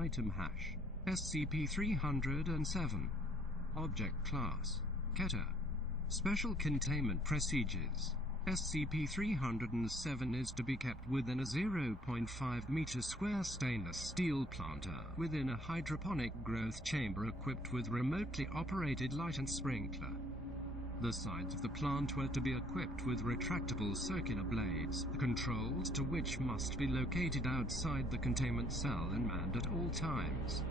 Item hash SCP-307. Object Class Keter. Special Containment Procedures. SCP-307 is to be kept within a 0.5 meter square stainless steel planter within a hydroponic growth chamber equipped with remotely operated light and sprinkler. The sides of the plant were to be equipped with retractable circular blades, the controls to which must be located outside the containment cell and manned at all times.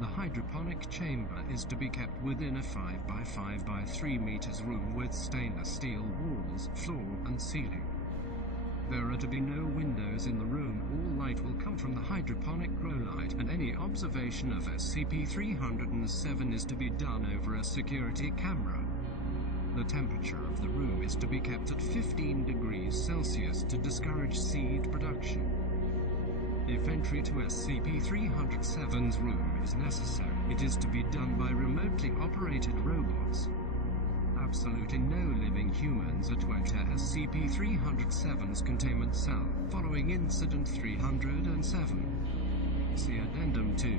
The hydroponic chamber is to be kept within a 5 by 5 by 3 meters room with stainless steel walls, floor and ceiling. There are to be no windows in the room. All light will come from the hydroponic grow light, and any observation of SCP-307 is to be done over a security camera. The temperature of the room is to be kept at 15 degrees Celsius to discourage seed production. If entry to SCP-307's room is necessary, it is to be done by remotely operated robots. Absolutely no living humans are to enter SCP-307's containment cell following Incident 307. See Addendum 2.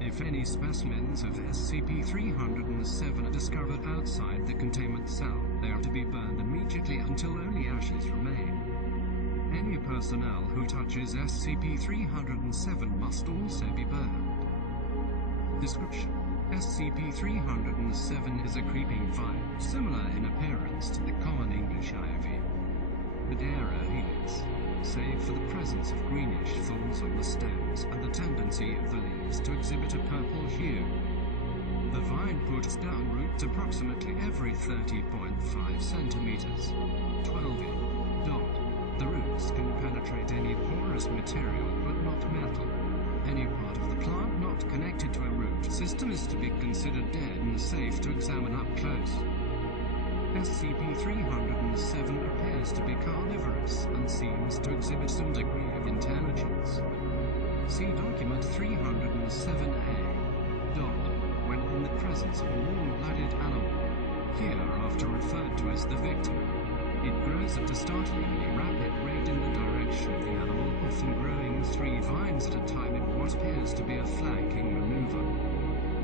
If any specimens of SCP-307 are discovered outside the containment cell, they are to be burned immediately until only ashes remain. Any personnel who touches SCP-307 must also be burned. Description: SCP-307 is a creeping vine, similar in appearance to the common English ivy. Hedera helix, save for the presence of greenish thorns on the stems and the tendency of the leaves to exhibit a purple hue. The vine puts down roots approximately every 30.5 centimeters, 12 in. The roots can penetrate any porous material but not metal. Any part of the plant not connected to a root system is to be considered dead and safe to examine up close. SCP-307 appears to be carnivorous and seems to exhibit some degree of intelligence. See Document 307-A. When in the presence of a warm-blooded animal, here after referred to as the victim, it grows at a startlingly rapid rate in the direction of the animal, often growing 3 vines at a time in what appears to be a flanking maneuver.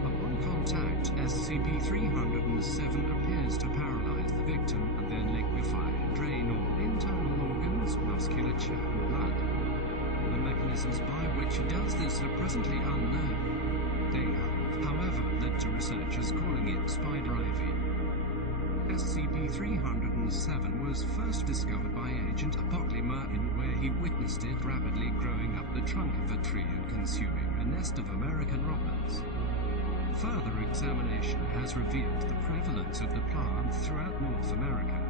Upon contact, SCP-307 appears to paralyze the victim and then liquefy and drain all internal organs, musculature, and blood. The mechanisms by which it does this are presently unknown. They have, however, led to researchers calling it spider ivy. SCP-307 was first discovered by Agent Apocalypse, where he witnessed it rapidly growing up the trunk of a tree and consuming a nest of American robins. Further examination has revealed the prevalence of the plant throughout North America.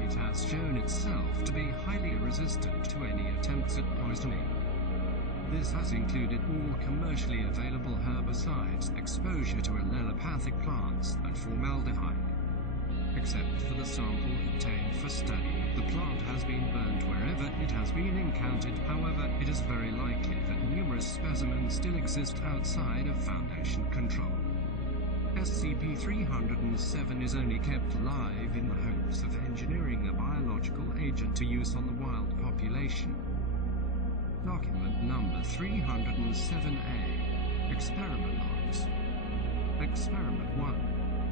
It has shown itself to be highly resistant to any attempts at poisoning. This has included all commercially available herbicides, exposure to allelopathic plants, and formaldehyde. Except for the sample obtained for study, the plant has been burned wherever it has been encountered. However, it is very likely that numerous specimens still exist outside of Foundation control. SCP-307 is only kept alive in the hopes of engineering a biological agent to use on the wild population. Document number 307-A. Experiment logs. Experiment 1.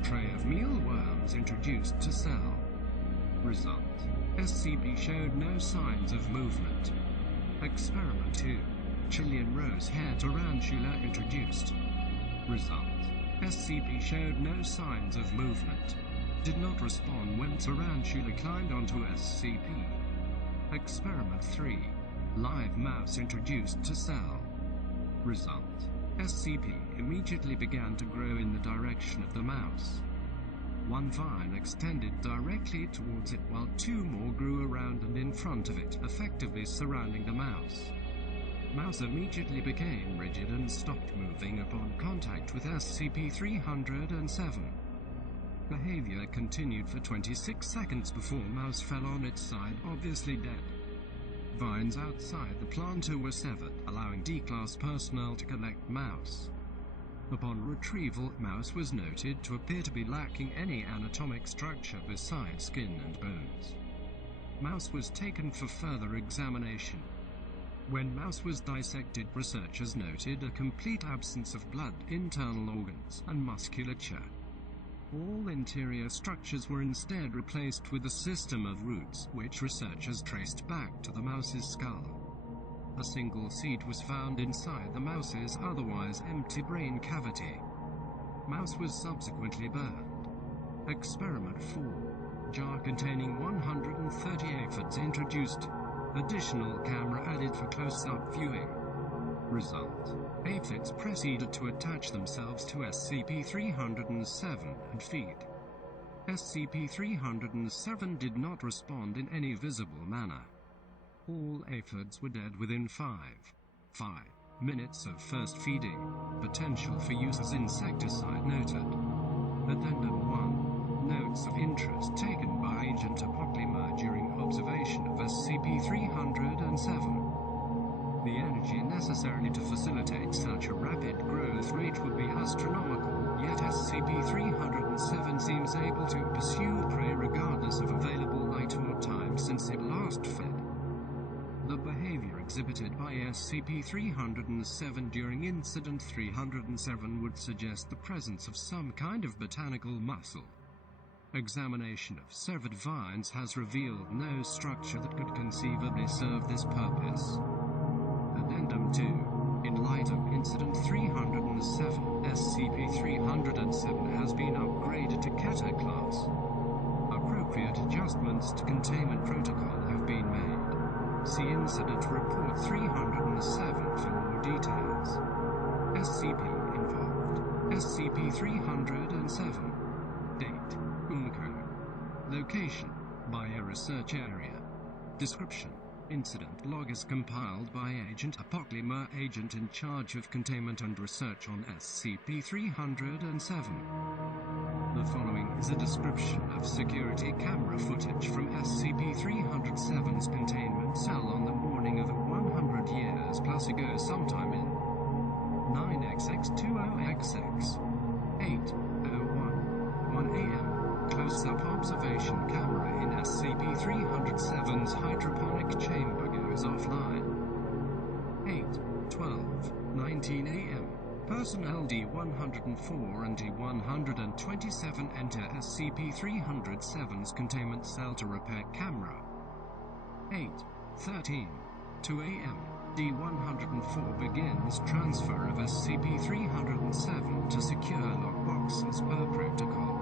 Tray of mealworms introduced to cell. Result: SCP showed no signs of movement. Experiment 2. Chilean rose hair tarantula introduced. Result: SCP showed no signs of movement. Did not respond when tarantula climbed onto SCP. Experiment 3. Live mouse introduced to cell. Result: SCP immediately began to grow in the direction of the mouse. 1 vine extended directly towards it while 2 more grew around and in front of it, effectively surrounding the mouse. Mouse immediately became rigid and stopped moving upon contact with SCP-307. Behavior continued for 26 seconds before mouse fell on its side, obviously dead. Vines outside the planter were severed, allowing D-Class personnel to collect mouse. Upon retrieval, mouse was noted to appear to be lacking any anatomic structure besides skin and bones. Mouse was taken for further examination. When mouse was dissected, researchers noted a complete absence of blood, internal organs, and musculature. All interior structures were instead replaced with a system of roots, which researchers traced back to the mouse's skull. A single seed was found inside the mouse's otherwise empty brain cavity. Mouse was subsequently burned. Experiment 4. Jar containing 130 aphids introduced. Additional camera added for close-up viewing. Result: aphids proceeded to attach themselves to SCP-307 and feed. SCP-307 did not respond in any visible manner. All aphids were dead within 5 minutes of first feeding. Potential for use as insecticide noted. Addendum 1. Notes of interest taken by Agent Apoclyma during observation of SCP-307. The energy necessary to facilitate such a rapid growth rate would be astronomical, yet SCP-307 seems able to pursue prey regardless of available light or time since it last fed. The behavior exhibited by SCP-307 during Incident 307 would suggest the presence of some kind of botanical muscle. Examination of severed vines has revealed no structure that could conceivably serve this purpose. Addendum 2. In light of Incident 307, SCP-307 has been upgraded to Keter class. Appropriate adjustments to containment protocol have been made. See Incident Report 307 for more details. SCP involved. SCP-307. Date: Unco. Location: Bioresearch Area. Description: Incident log is compiled by Agent Apoclyma, agent in charge of containment and research on SCP-307. The following is a description of security camera footage from SCP-307's containment cell on the morning of 100 years plus ago, sometime in 9XX20XX 8:01 a.m. Close-up observation camera in SCP-307's hydroponic chamber goes offline. 8:12:19 a.m. Personnel D-104 and D-127 enter SCP-307's containment cell to repair camera. 8:13:2 a.m. D-104 begins transfer of SCP-307 to secure lockbox as per protocol.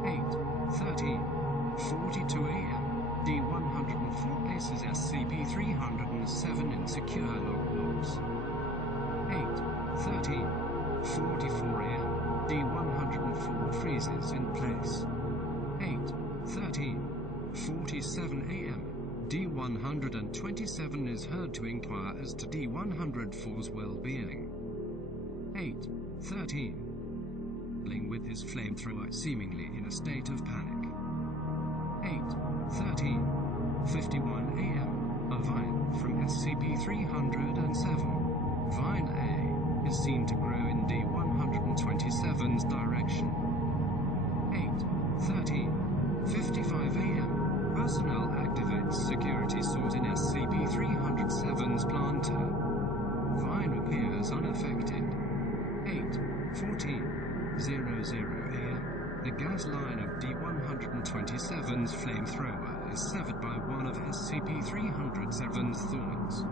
8:13:42 a.m. D-104 places SCP-307 in secure lockbox. 8:13:44 a.m. D-104 freezes in place. 8:13:47 a.m. D-127 is heard to inquire as to D-104's well-being. 8:13. With his flamethrower seemingly in a state of panic. 8:13:51 a.m. A vine from SCP-307. Vine A is seen to grow in D-127's direction. 8:13:55 a.m. Personnel activates security sort in SCP-307's planter. Vine appears unaffected. 8:14:00 a.m. The gas line of D-127's flamethrower is severed by one of SCP-307's thorns.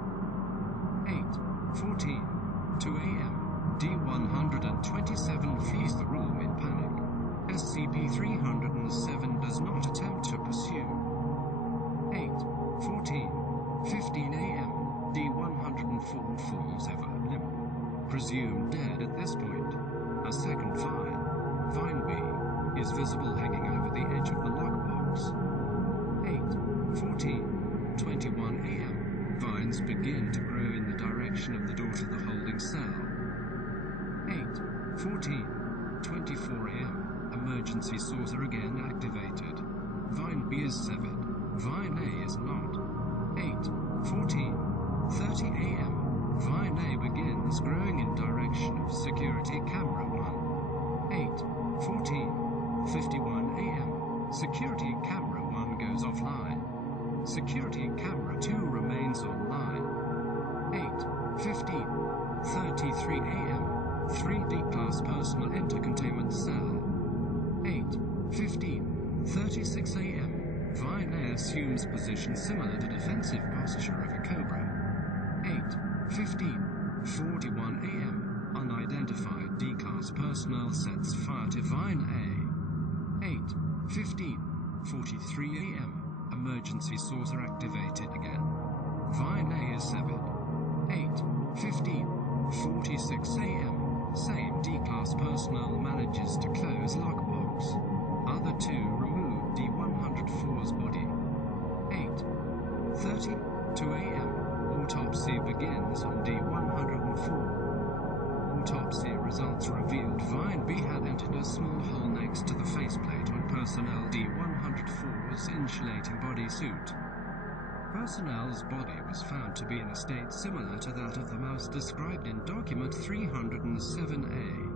8:14:02 a.m. D-127 flees the room in panic. SCP-307 does not attempt to pursue. 8:14:15 a.m. D-104 falls over limp, presumed dead at this point. A second Vine B, is visible hanging over the edge of the lockbox. 8:14:21 a.m. Vines begin to grow in the direction of the door to the holding cell. 8:14:24 a.m. Emergency saucer again activated. Vine B is severed. Vine A is not. 8:14:30 a.m. Vine A begins growing in direction of security camera 1. 8:14:51 a.m. Security camera 1 goes offline. Security camera 2 remains online. 8:15:33 a.m. 3D class personal intercontainment cell. 8:15:36 a.m. Vine A assumes position similar to defensive posture of a cobra. 8:15:41 a.m. Unidentified D-class personnel sets fire to Vine A. 8:15:43 a.m. Emergency saucer activated again. Vine A is severed. 8:15:46 a.m. Same D-class personnel manages to close lockbox. Other two remove D-104's body. 8:32 a.m. Autopsy begins on D-104. Autopsy results revealed Vine B had entered a small hole next to the faceplate on personnel D-104's insulating bodysuit. Personnel's body was found to be in a state similar to that of the mouse described in document 307A.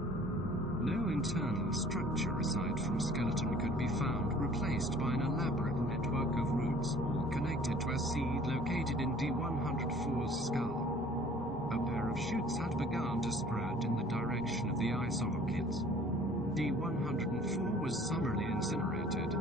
No internal structure aside from skeleton could be found, replaced by an elaborate network of roots, all connected to a seed located in D-104's skull. A pair of shoots had begun to sprout in the direction of the eye sockets. D-104 was summarily incinerated.